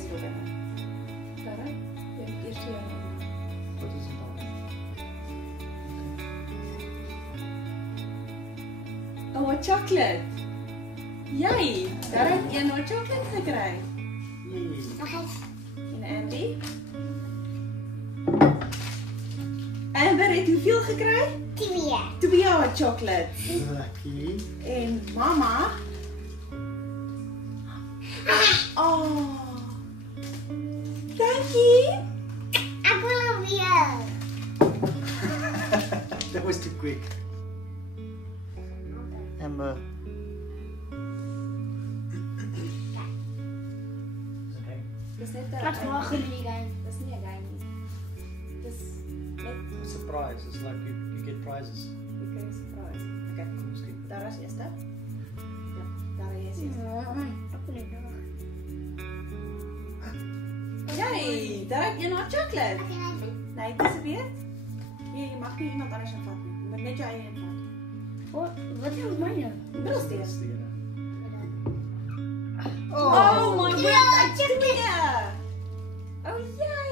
is goed aan. Sarah, je hebt eerst hier aan. Wat is het dan? Oh, wat chocolate. Jij, daar heb je nog chocolate gekregen. En Andy? Amber, heeft u veel gekregen? 2 chocolate. Lucky. En mama? Oh. Dankie. That was too quick. Amber. Dat is net Laat maar gaan die game. Dat is niet een game. Dat is net It's a prize. It's like you get prizes. je krijgt een surprise. Oké, Misschien. daar is eerste. Ja, daar is eerste. Aku nak dah. Jij, daar heb je nog chocolate. Nee, het is weer. Hier, je mag niet iemand anders aanvatten. Je moet net je eigen aanvatten. Wat is mijne? Middelsteer. Oh, Oh my god, 2! Oh jij!